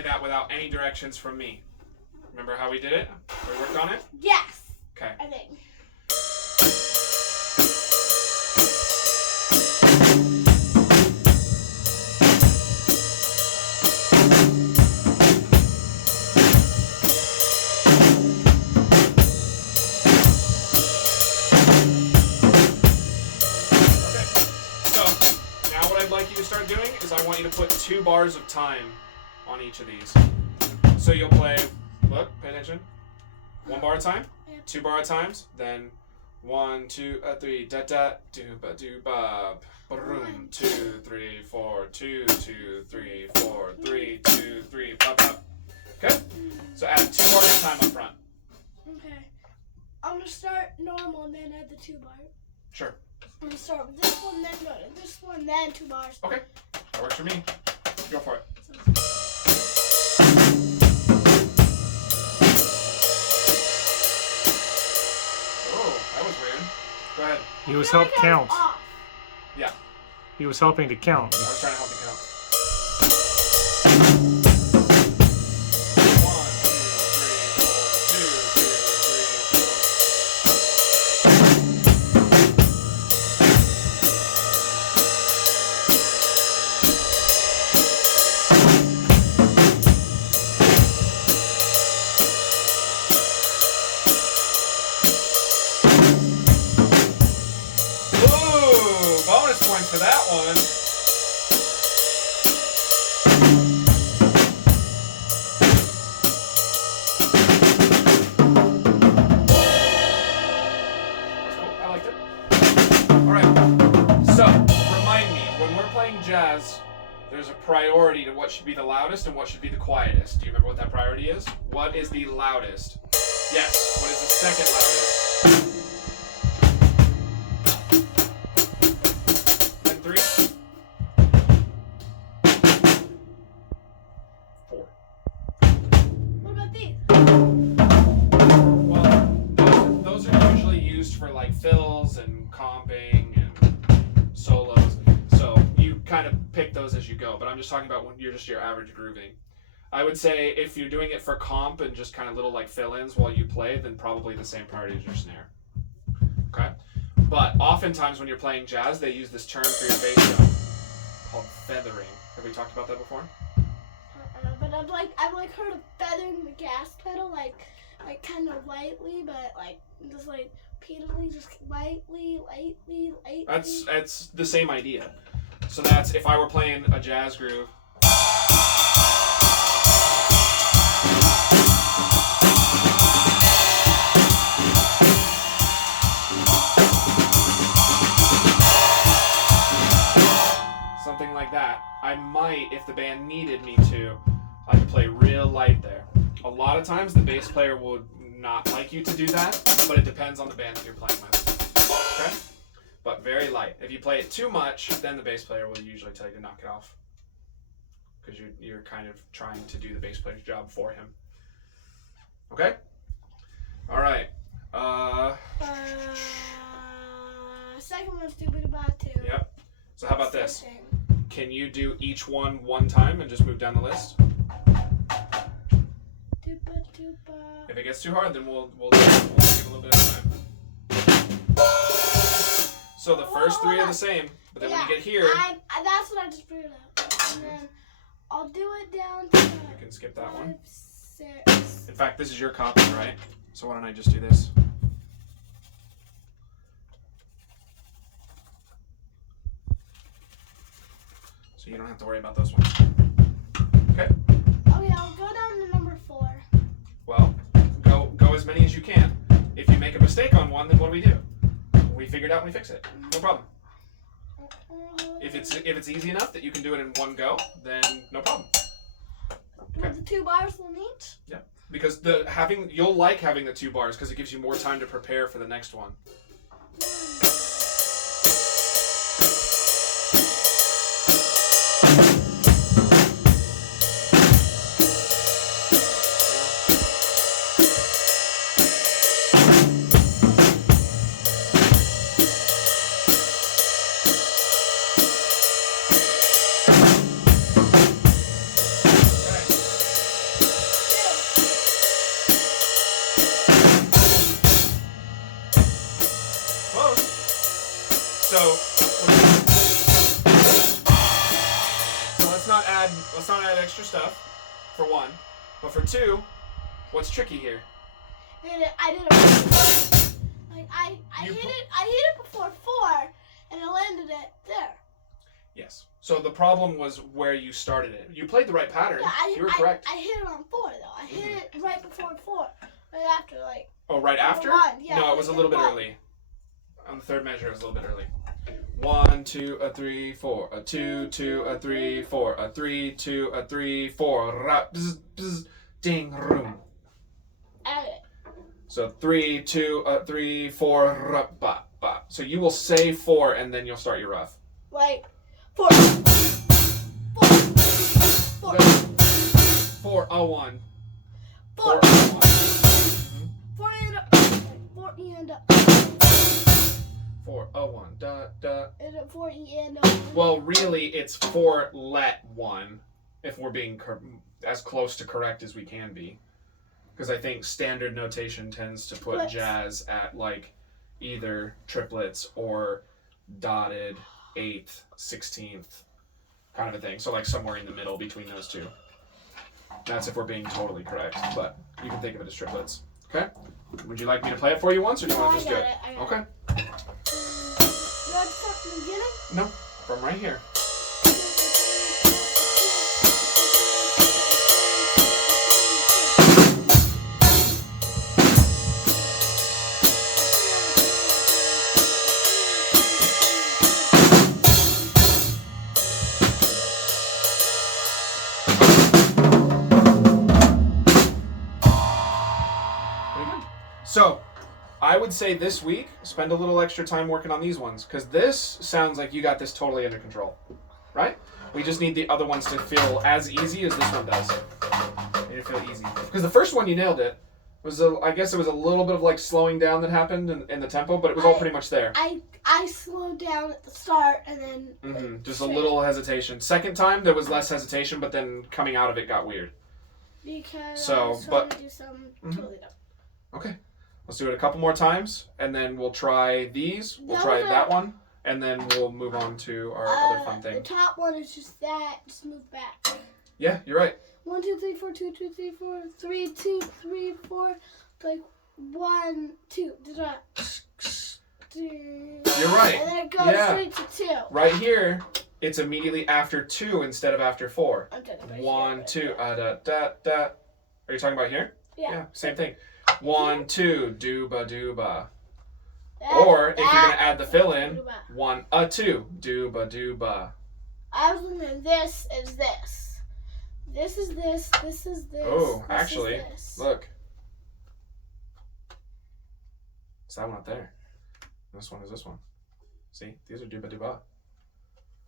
play that without any directions from me. Remember how we did it? We worked on it? Yes. Okay. I think. Start doing is I want you to put 2 bars of time on each of these. So you'll play, look, pay attention. 1 bar at a time, 2 bar at times, then 1, 2, 3, da da, do ba do ba, boom, 2, 3, 4, 2, 2, 3, 4, 3, 2, 3, ba ba. Good. So add 2 bars of time up front. Okay. I'm gonna start normal and then add the 2 bar. Sure. I'm gonna start with this one, then go to this one, then 2 bars. Okay, that works for me. Go for it. Oh, that was weird. Go ahead. He was helping count. Yeah. He was helping to count. I was trying to help you count. 1. So, remind me, when we're playing jazz, there's a priority to what should be the loudest and what should be the quietest. Do you remember what that priority is? What is the loudest? Yes. What is the second loudest? And 3? 4. What about these? Well, those are usually used for like fills and comping and solos. So you kind of pick those as you go. But I'm just talking about when you're just your average grooving. I would say if you're doing it for comp and just kind of little like fill-ins while you play, then probably the same priority as your snare. Okay? But oftentimes when you're playing jazz, they use this term for your bass drum called feathering. Have we talked about that before? But I've heard of feathering the gas pedal, like kind of lightly, but like just like repeatedly, just lightly. That's the same idea. So that's if I were playing a jazz groove. Something like that. I might, if the band needed me to, I could play real light there. A lot of times the bass player would not like you to do that, but it depends on the band that you're playing with. Okay? But very light. If you play it too much, then the bass player will usually tell you to knock it off. Because you're kind of trying to do the bass player's job for him. Okay? Alright. Second one's stupid about 2. Yep. So how about this? Can you do each one time and just move down the list? If it gets too hard, then we'll give a little bit of time. So the first 3 are the same, but then when you get here, that's what I just figured out. And then I'll do it down to you can skip that 5, one. 6. In fact, this is your copy, right? So why don't I just do this? So you don't have to worry about those ones. Okay? Okay, I'll go down to number 4. Well, go as many as you can. If you make a mistake on one, then what do? We figure it out and we fix it. No problem. If it's easy enough that you can do it in one go, then no problem. With the 2 bars on each? Yeah. Because you'll like having the 2 bars because it gives you more time to prepare for the next one. add extra stuff. For one, but for two, what's tricky here? I did it. Like I hit it before 4, and I landed it there. Yes. So the problem was where you started it. You played the right pattern. Yeah, you were correct. I hit it on 4 though. I hit it right before 4, right after like. Oh, right after? 1, yeah. No, it was a little bit early. On the third measure, it was a little bit early. 1, 2, 3, 4. 2, 2, 3, 4. 3, 2, 3, 4. Rap, bzz, bzz, ding, room. Okay. So 3, 2, 3, 4. Rap, ba, ba. So you will say 4, and then you'll start your rough. Like 4. 4. 4. 4, 1. 4. 4, 1. 4 and up. 4 and up. 4, 1. Da, da. Is it 4 and up? Well, really, it's 4 let 1, if we're being as close to correct as we can be. Because I think standard notation tends to put But- jazz at like either triplets or dotted 8th, 16th kind of a thing. So like somewhere in the middle between those two. That's if we're being totally correct, but you can think of it as triplets. Okay? Would you like me to play it for you once, or do you want to just do it? I got Okay. it. You want to start from the beginning? No, from right here. Pretty good. So, I would say this week, spend a little extra time working on these ones, because this sounds like you got this totally under control, right? We just need the other ones to feel as easy as this one does. They need to feel easy. Because the first one you nailed it. I guess it was a little bit of like slowing down that happened in the tempo, but it was all pretty much there. I slowed down at the start and then. Just a little hesitation. Second time there was less hesitation, but then coming out of it got weird. Because So, I was trying but- to do something totally different. Okay. Let's do it a couple more times, and then we'll try these. We'll That try was that one, and then we'll move on to our other fun The thing. top one is just that. Just move back. Yeah, you're right. 1, 2, 3, 4, 2, 2, 3, 4, 3, 2, 3, 4. Like 1, 2. You're right. And then it goes Yeah. straight to 2. Right here, it's immediately after 2 instead of after 4. I'm talking about 1, here, 2, but- da da da. Are you talking about here? Yeah. Same thing. 1, 2, dooba dooba. That- Or if you're gonna that- add the fill in, 1, 2, dooba dooba. I was looking at this as this. This is this. This is this. Oh, this actually, is this. look. It's that one up there. This one is this one. See, these are dooba dooba.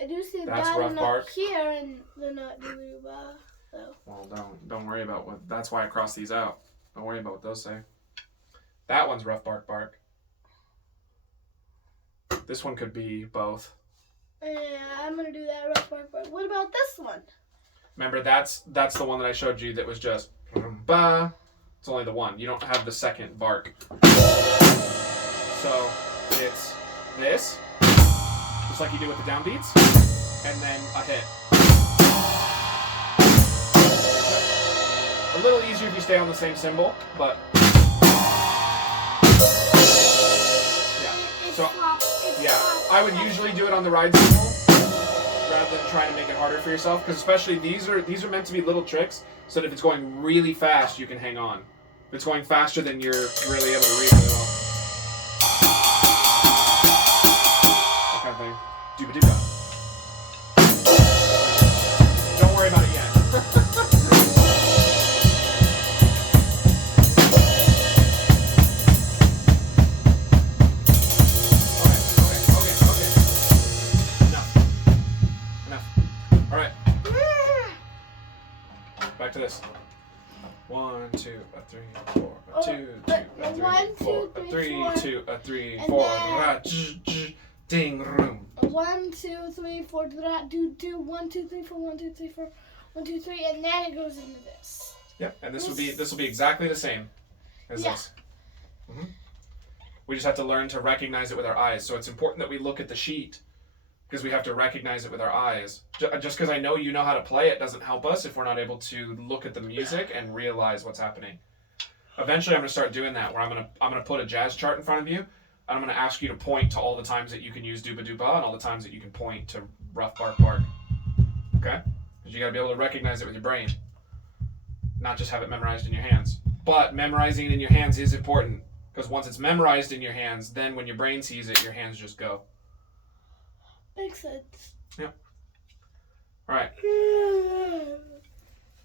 I do see That's that rough one bark. up here, and they're not doing well. So Well, don't worry about what. That's why I crossed these out. Don't worry about what those say. That one's rough bark bark. This one could be both. yeah, I'm gonna do that rough bark. But what about this one? Remember, that's the one that I showed you that was just ba. It's only the one. You don't have the second bark. So it's this, just like you do with the downbeats, and then a hit. A little easier if you stay on the same cymbal, but It's So, flop, it's yeah, flop. I would usually do it on the ride cymbal rather than trying to make it harder for yourself, because especially these are meant to be little tricks, so that if it's going really fast, you can hang on. If it's going faster, then you're really able to read really well. That kind of thing. Dooba dooba. Don't worry about it yet. Okay. Enough. All right. Back to this. 1, 2, 3, 4, 2, 3, 1, 4, 2, 3, 3, 4. 2, 3, And 4. then- Ra, j, j, ding, room. 1, 2, 3, 4. Do 1, 2, 3, 4. 1, 2, 3, 4. 1, 2, 3, and then it goes into this. Yep, and this will be exactly the same as Yeah. this. We just have to learn to recognize it with our eyes. So it's important that we look at the sheet because we have to recognize it with our eyes. Just because I know you know how to play it doesn't help us if we're not able to look at the music and realize what's happening. Eventually, I'm gonna start doing that, where I'm gonna put a jazz chart in front of you, and I'm gonna ask you to point to all the times that you can use dooba dooba and all the times that you can point to rough bark bark. Okay? Because you gotta be able to recognize it with your brain, not just have it memorized in your hands. But memorizing it in your hands is important, because once it's memorized in your hands, then when your brain sees it, your hands just go. Makes sense. All right.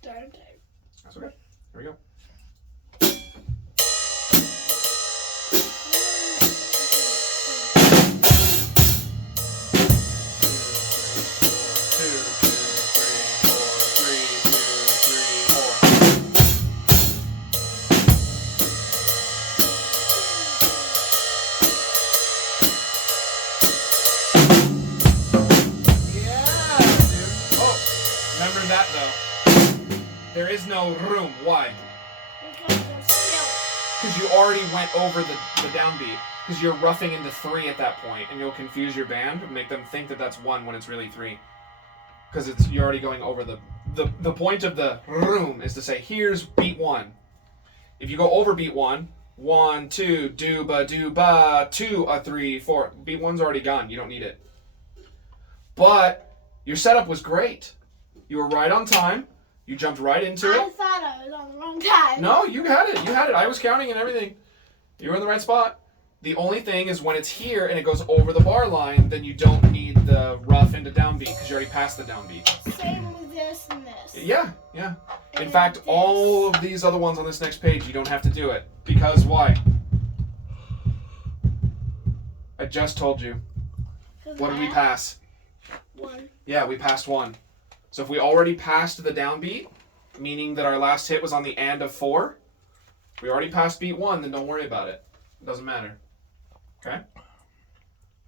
Darn time. That's okay. Here we go. That though, there is no room. Why? Because it's still. Because you already went over the downbeat. Because you're roughing into 3 at that point, and you'll confuse your band and make them think that that's 1 when it's really 3. Because you're already going over the point of the room is to say, here's beat 1. If you go over beat 1, 1, 2, dooba dooba, 2, 3, 4. Beat 1's already gone. You don't need it. But your setup was great. You were right on time. You jumped right into it. I thought I was on the wrong time. No, you had it. You had it. I was counting and everything. You were in the right spot. The only thing is when it's here and it goes over the bar line, then you don't need the rough into downbeat because you already passed the downbeat. Same with this and this. Yeah. In And fact, this. all of these other ones on this next page, you don't have to do it. Because why? I just told you. What did we pass? 1. Yeah, we passed 1. So if we already passed the downbeat, meaning that our last hit was on the and of 4, if we already passed beat 1, then don't worry about it. It doesn't matter. Okay?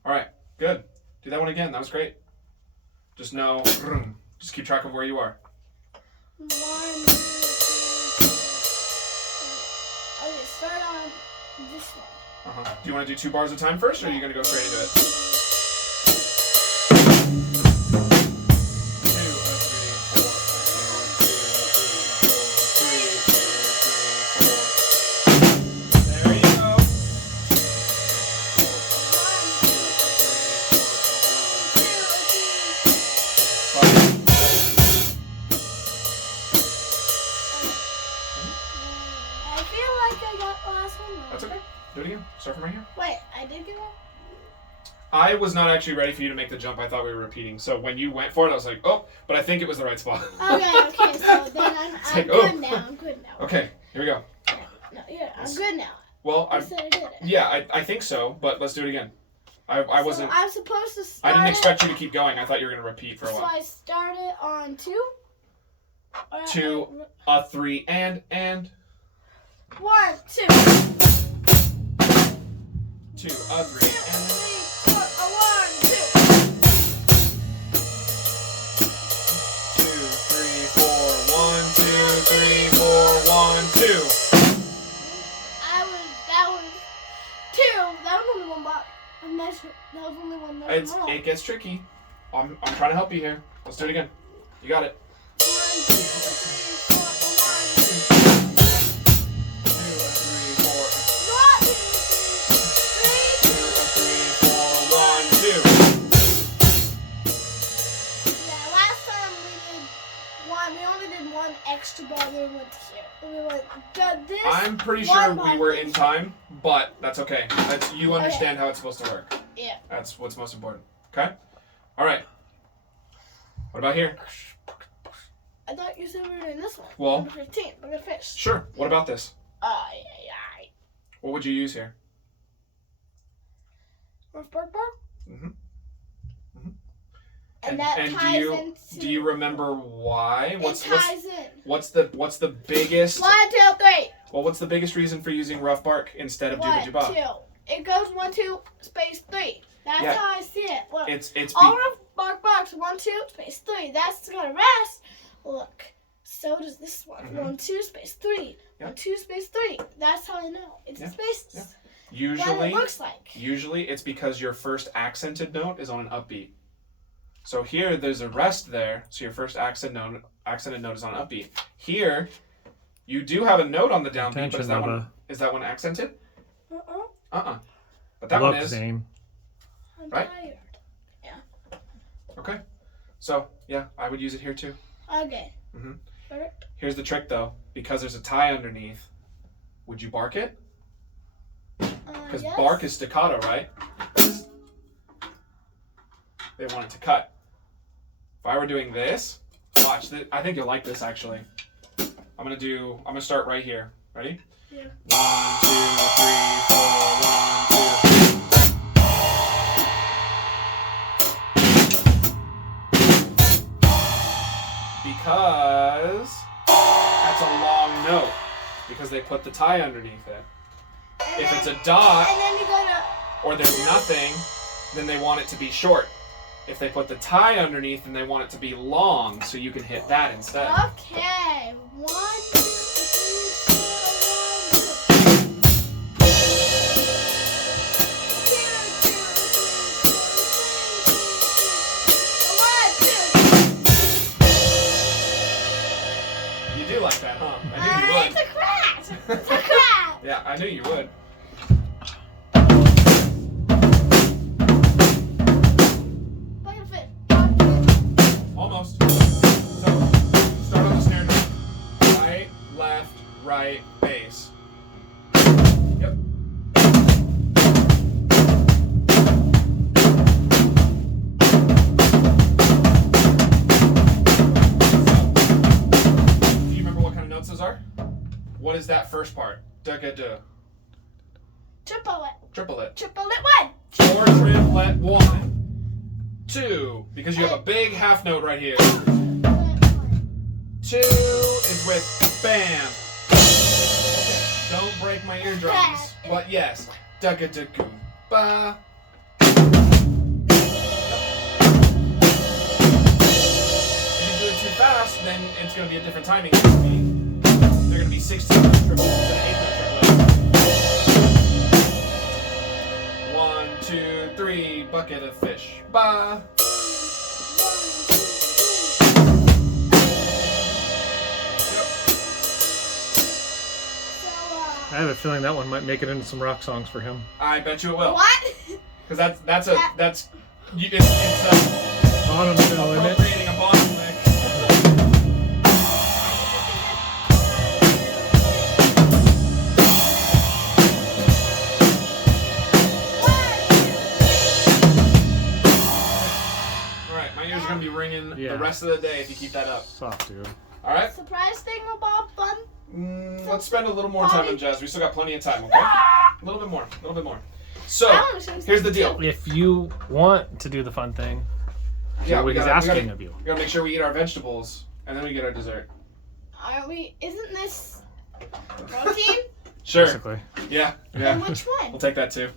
Alright, good. Do that one again. That was great. Just know, just keep track of where you are. 1, 2, 3. Okay, start on this one. Do you want to do 2 bars at a time first, or are you going to go straight into it? 2, 3, 4, 5. That's okay. Do it again. Start from right here. Wait, I did get that? I was not actually ready for you to make the jump. I thought we were repeating. So when you went for it, I was like, oh, but I think it was the right spot. Okay, so then I'm like, good now. I'm good now. Okay, here we go. No, yeah, I'm good now. Well, I said I did it. yeah, I think so, but let's do it again. I wasn't. So I'm supposed to start. I didn't expect you to keep going. I thought you were going to repeat for a So while. I started on 2. 2, 3, and 1, 2. 2, 3, and 1, 2. 2, 3, 4, 1, 2, 3, 4, 1, 2. That was 2. That was only 1 bar. That was only 1 measure. It gets tricky. I'm trying to help you here. Let's do it again. You got it. 1, 2, 3, 4, 1. Last time we did 1. We only did 1 extra bar. Then we went to here. We went this. I'm pretty sure we were in time, but that's okay. You understand how it's supposed to work. Yeah. That's what's most important. Okay? All right. What about here? I thought you said we were doing this one. Well, Number 15. Look at fish. sure. What about this? Aye. What would you use here? Rough bark bark. Mm-hmm. And that ties into. Do you remember why? It ties in. What's the biggest? 1, 2, 3. Well, what's the biggest reason for using rough bark instead of 1, dooba dooba? 2. It goes 1, 2, space 3. That's Yeah. how I see it. Look. It's all rough bark barks 1, 2, space 3. That's gonna rest. Look. So does this one. Mhm. 1, 2, space 3. Yep. 1, 2, space 3. That's how I know. It's Yeah. the spaces. Yeah. What it looks like. Usually it's because your first accented note is on an upbeat. So here, there's a rest there. So your first accented note is on upbeat. Here, you do have a note on the downbeat, but is that one accented? But that Look, one is. Zane. I'm Right? tired. Okay. So, yeah, I would use it here too. Okay. Mhm. Perfect. Here's the trick though. Because there's a tie underneath, would you bark it? Because Yes. bark is staccato, right? They want it to cut. If I were doing this, watch. I think you'll like this actually. I'm gonna start right here. Ready? Yeah. 1, 2, 3, 4, 1, 2. Because that's a long note. Because they put the tie underneath it. And If then, it's a dot and then you're gonna. or there's nothing, then they want it to be short. If they put the tie underneath, then they want it to be long, so you can hit that instead. Okay. 1, 2, 3, 4, 1, 2. You do like that, huh? I knew you would. It's a crack. It's a crack. Yeah, I knew you would. Bucket of fish. Almost. So, start on the snare drum. Right, left, right, bass. Yep. Do you remember what kind of notes those are? What is that first part? Da-ga-da. Triplet. Triplet. Triplet 1. Or triplet 1. 2. Because you have a big half note right here. 2 is with bam. Don't break my eardrums. But yes. Dugga dugga ba. If you do it too fast, then it's going to be a different timing. They're going to be 16 note triplets and 8 note triplets. 1, 2, 3, bucket of fish. Ba. I have a feeling that one might make it into some rock songs for him. I bet you it will. What? Because it's Bottom no limit. appropriating a bottom lick. Alright, my ears are going to be ringing Yeah. the rest of the day if you keep that up. Soft, dude. Alright? Surprise thing about fun. Let's spend a little more time on jazz. We still got plenty of time, okay? A little bit more. A little bit more. So, I wanna say here's the deal. something If you want to do the fun thing, Yeah, what he's asking of you. We gotta make sure we eat our vegetables, and then we get our dessert. Are we? Isn't this protein? Sure. Basically. Yeah. Then Yeah. which one? We'll take that too.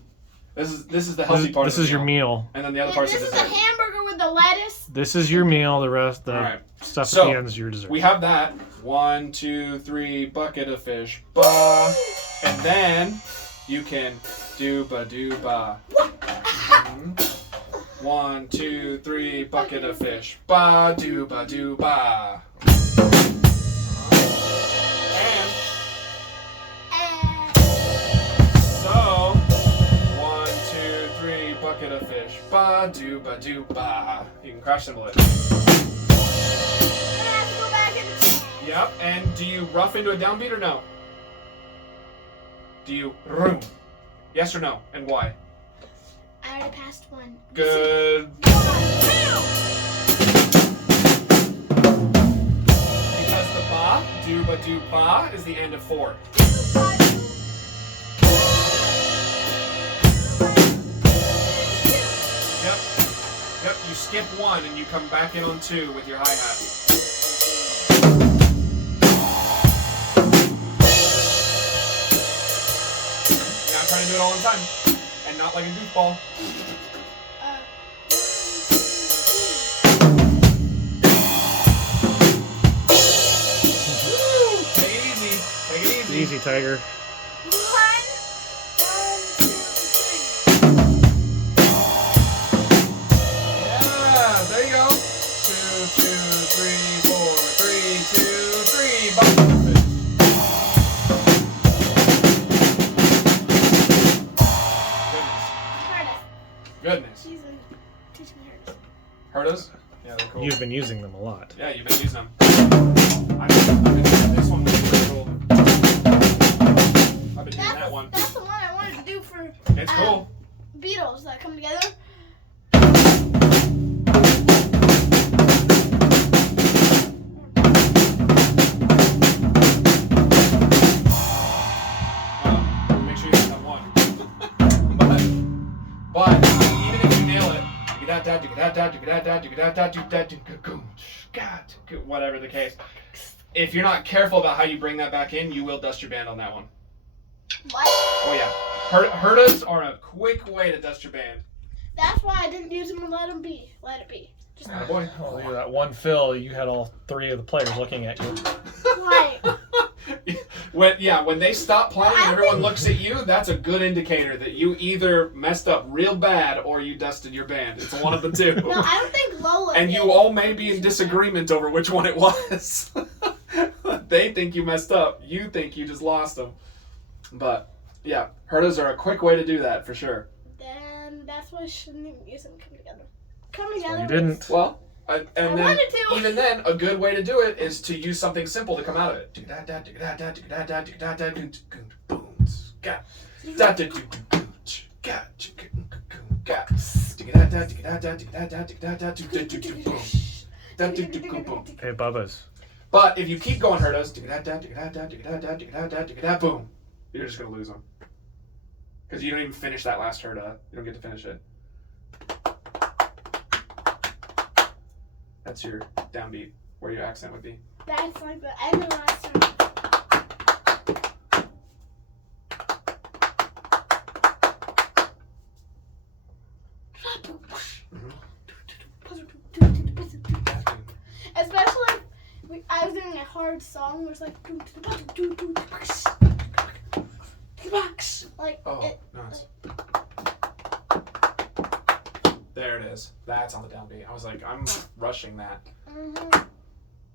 This is the healthy part. This of the is your meal. and then the other part's the This is a dessert. hamburger with the lettuce. This is your meal. The rest, the Alright. stuff So, at the end is your dessert. We have that. 1, 2, 3, bucket of fish. Ba. And then you can do ba do ba. 1, 2, 3, bucket of fish. Ba do ba do ba. And so 1, 2, 3, bucket of fish. Ba do ba do ba. You can crash cymbal it. Then I have to go back in the chair. Yep, and do you rough into a downbeat or no? Do you room? Yes or no, and why? I already passed one. Good. 1, 2. Because the ba, do ba, is the end of 4. Yep. Yep, you skip 1 and you come back in on 2 with your hi-hat. Now try to do it all in time. And not like a goofball. Take it easy. Take it easy. Easy, Tiger. 1, 2, 3. Yeah, there you go. 2, 3, 4. 3, 2, 3. Button. Goodness. She's been teaching me hers. Hurtas? Yeah, they're cool. You've been using them a lot. Yeah, you've been using them. I've been using this one with pretty cool. I've been doing that one. That's the one I wanted to do for It's cool. Beatles that come together. Make sure you hit that one. but even if you nail it, whatever the case, if you're not careful about how you bring that back in, you will dust your band on that one. What? Oh yeah. Hurtas are a quick way to dust your band. That's why I didn't use them and let them be. Let it be. Just Attaboy. Oh, look at that one fill. You had all 3 of the players looking at you. Right. When they stop playing and everyone looks at you, that's a good indicator that you either messed up real bad or you dusted your band. It's one of the two. No, I don't think Lola And did. you all may be in disagreement over which one it was. They think you messed up. You think you just lost them. But, yeah, Hurtas are a quick way to do that, for sure. Then that's why I shouldn't even use them come together. Come together. You didn't. Well, and I then, wanted to. even then, a good way to do it is to use something simple to come out of it. Hey, Bubba's. But if you keep going Hurtas, boom, you're just going to lose them. Because you don't even finish that last Hurta. You don't get to finish it. That's your downbeat, where your accent would be. That's like the end of the last time. Especially if I was doing a hard song where it's like like Oh, it, nice. There it is. That's on the downbeat. I was like, I'm rushing that.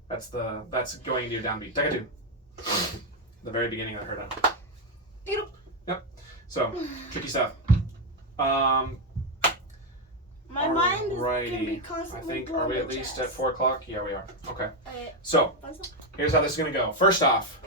That's going into your downbeat. Take a 2. The very beginning of the Hurta. Yep. So, tricky stuff. My mind is gonna be Alrighty. I constantly think, blowing are we my at least chest. at 4 o'clock? Yeah, we are. Okay. Okay. So, here's how this is going to go. First off,